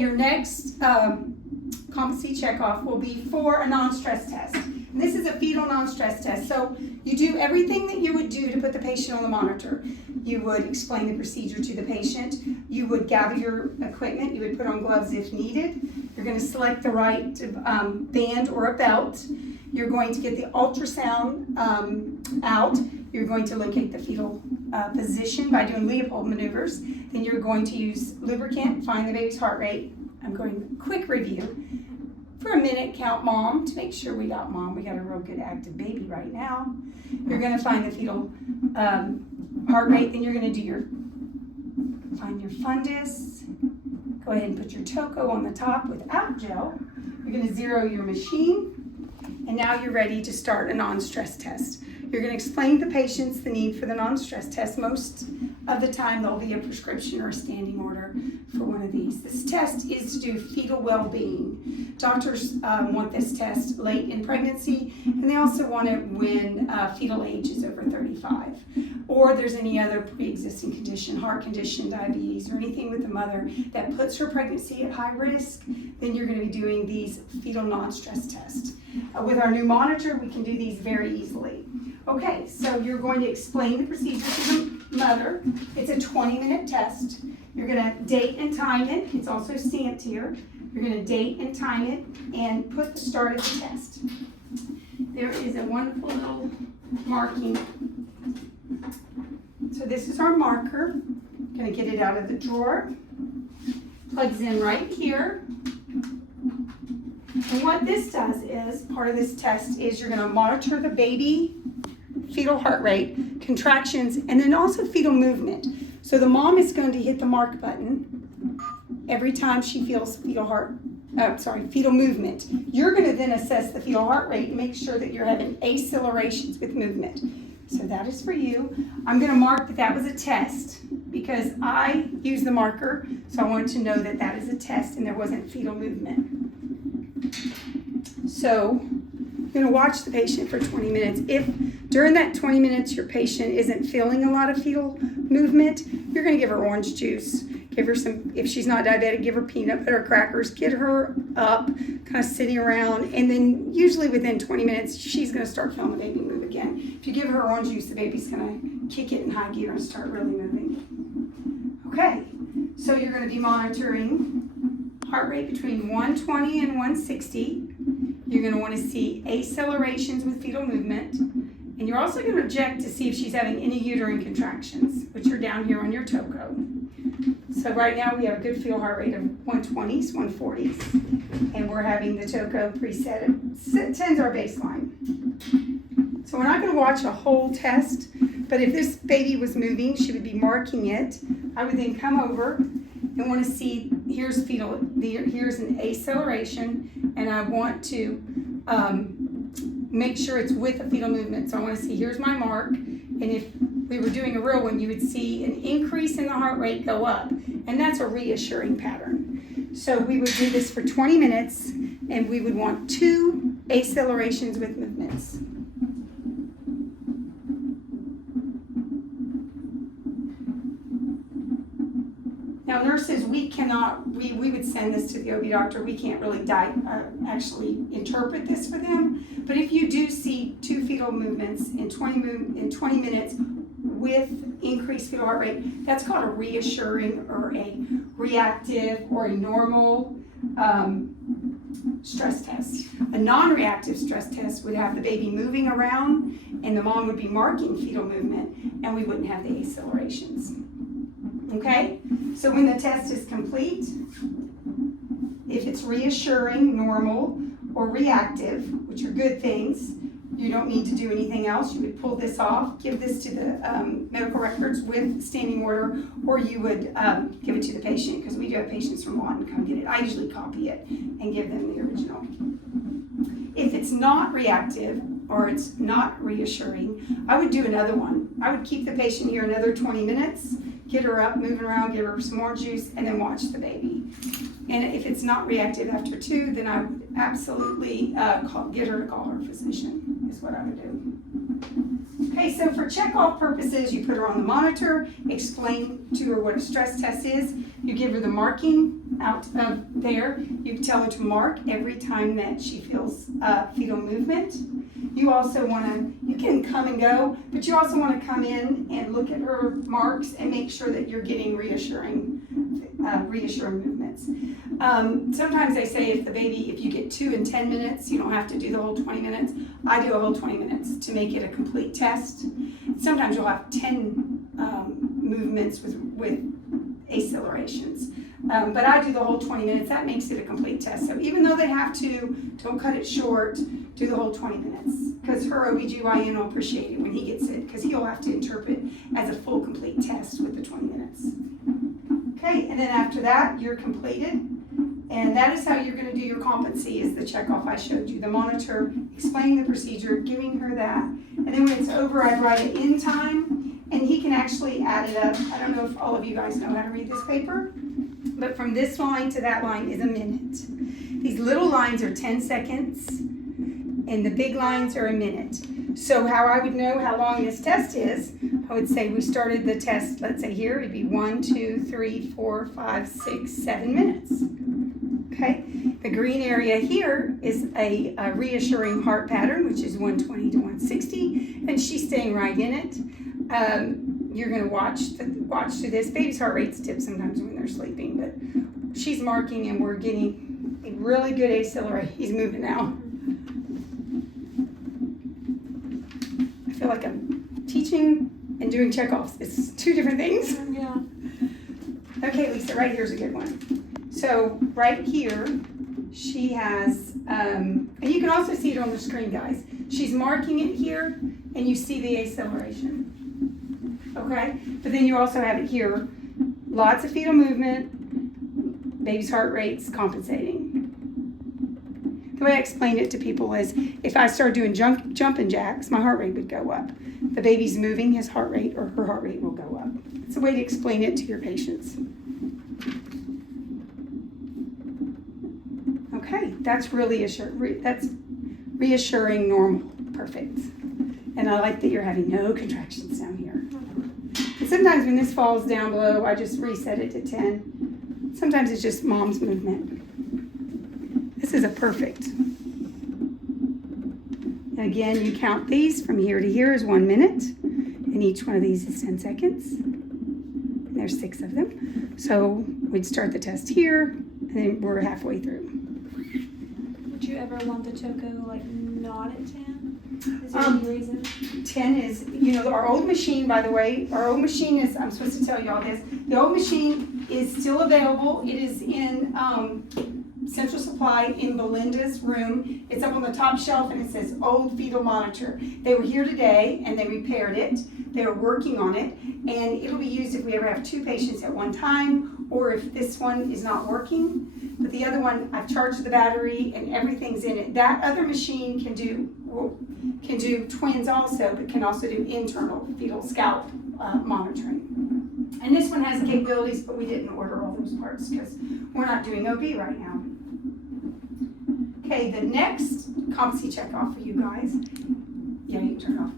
Your next competency checkoff will be for a non-stress test. And this is a fetal non-stress test. So you do everything that you would do to put the patient on the monitor. You would explain the procedure to the patient. You would gather your equipment. You would put on gloves if needed. You're going to select the right band or a belt. You're going to get the ultrasound out. You're going to locate the fetal position by doing Leopold maneuvers. Then you're going to use lubricant, find the baby's heart rate. I'm going quick review. For a minute, count mom to make sure we got mom. We got a real good active baby right now. You're going to find the fetal heart rate. Then you're going to find your fundus. Go ahead and put your toco on the top without gel. You're going to zero your machine. And now you're ready to start a non-stress test. You're going to explain to the patients the need for the non-stress test. Most of the time there'll be a prescription or a standing order for one of these. This test is to do fetal well-being. Doctors want this test late in pregnancy, and they also want it when fetal age is over 35. Or there's any other pre-existing condition, heart condition, diabetes, or anything with the mother that puts her pregnancy at high risk, then you're going to be doing these fetal non-stress tests. With our new monitor, we can do these very easily. Okay, so you're going to explain the procedure to the mother. It's a 20-minute test. You're going to date and time it. It's also stamped here. You're going to date and time it and put the start of the test. There is a wonderful little marking. So this is our marker. I'm going to get it out of the drawer. Plugs in right here. And what this does is, part of this test is you're going to monitor the baby fetal heart rate, contractions, and then also fetal movement. So the mom is going to hit the mark button every time she feels fetal movement. You're going to then assess the fetal heart rate and make sure that you're having accelerations with movement. So that is for you. I'm going to mark that that was a test because I use the marker, so I wanted to know that that is a test and there wasn't fetal movement. So I'm going to watch the patient for 20 minutes. If during that 20 minutes your patient isn't feeling a lot of fetal movement, you're going to give her orange juice. Give her some, if she's not diabetic, give her peanut butter crackers. Get her up, kind of sitting around, and then usually within 20 minutes, she's going to start feeling the baby move again. If you give her orange juice, the baby's going to kick it in high gear and start really moving. Okay, so you're going to be monitoring heart rate between 120 and 160. You're going to want to see accelerations with fetal movement. And you're also going to check to see if she's having any uterine contractions, which are down here on your toco. So right now we have a good fetal heart rate of 120s, 140s. And we're having the toco preset at 10's our baseline. So we're not going to watch a whole test, but if this baby was moving, she would be marking it. I would then come over and want to see, here's an acceleration, and I want to make sure it's with a fetal movement. So I want to see, here's my mark, and if we were doing a real one, you would see an increase in the heart rate go up, and that's a reassuring pattern. So we would do this for 20 minutes, and we would want 2 accelerations with movements. Now nurses, we would send this to the OB doctor. We can't really actually interpret this for them. But if you do see 2 fetal movements in 20 minutes with increased fetal heart rate, that's called a reassuring or a reactive or a normal stress test. A non-reactive stress test would have the baby moving around and the mom would be marking fetal movement and we wouldn't have the accelerations. Okay, so when the test is complete, if it's reassuring, normal, or reactive, which are good things, you don't need to do anything else. You would pull this off, give this to the medical records with standing order, or you would give it to the patient, because we do have patients from Lawton come get it. I usually copy it and give them the original. If it's not reactive or it's not reassuring, I would do another one. I would keep the patient here another 20 minutes, get her up, moving around, give her some more juice, and then watch the baby. And if it's not reactive after 2, then I would absolutely get her to call her physician, is what I would do. Okay, so for check-off purposes, you put her on the monitor, explain to her what a stress test is, you give her the marking, out of there. You tell her to mark every time that she feels fetal movement. You also want to, you can come and go, but you also want to come in and look at her marks and make sure that you're getting reassuring movements. Sometimes they say if you get 2 in 10 minutes, you don't have to do the whole 20 minutes. I do a whole 20 minutes to make it a complete test. Sometimes you'll have 10 movements with accelerations. But I do the whole 20 minutes. That makes it a complete test. So even though they have to, don't cut it short, do the whole 20 minutes. Because her OBGYN will appreciate it when he gets it, because he'll have to interpret as a full complete test with the 20 minutes. Okay, and then after that, you're completed. And that is how you're going to do your competency, is the checkoff I showed you. The monitor, explaining the procedure, giving her that. And then when it's over, I'd write it in time, and he can actually add it up. I don't know if all of you guys know how to read this paper, but from this line to that line is a minute. These little lines are 10 seconds, and the big lines are a minute. So how I would know how long this test is, I would say we started the test, let's say here, it'd be 1, 2, 3, 4, 5, 6, 7 minutes. Okay, the green area here is a reassuring heart pattern, which is 120 to 160, and she's staying right in it. You're going to watch through this. Baby's heart rates dip sometimes when they're sleeping, but she's marking, and we're getting a really good acceleration. He's moving now. I feel like I'm teaching and doing checkoffs. It's 2 different things. Yeah. Okay, Lisa, right here's a good one. So right here, she has, and you can also see it on the screen, guys. She's marking it here, and you see the acceleration. Okay, but then you also have it here. Lots of fetal movement, baby's heart rates compensating. The way I explain it to people is, if I start doing jumping jacks, my heart rate would go up. The baby's moving, his heart rate or her heart rate will go up. It's a way to explain it to your patients. Okay, that's really reassuring normal. Perfect. And I like that you're having no contractions down here. And sometimes when this falls down below, I just reset it to 10. Sometimes it's just mom's movement. This is a perfect. And again, you count these from here to here is 1 minute, and each one of these is 10 seconds. And there's 6 of them. So we'd start the test here, and then we're halfway through. Would you ever want the choco like not at 10? Is there any reason? 10 is, our old machine, by the way, I'm supposed to tell you all this. The old machine is still available. It is in Central Supply in Belinda's room. It's up on the top shelf, and it says old fetal monitor. They were here today, and they repaired it. They are working on it, and it'll be used if we ever have 2 patients at one time, or if this one is not working. But the other one, I've charged the battery and everything's in it. That other machine can do twins also, but can also do internal fetal scalp monitoring. And this one has capabilities, but we didn't order all those parts because we're not doing OB right now. Okay, the next competency check off for you guys. Yeah, you can turn it off.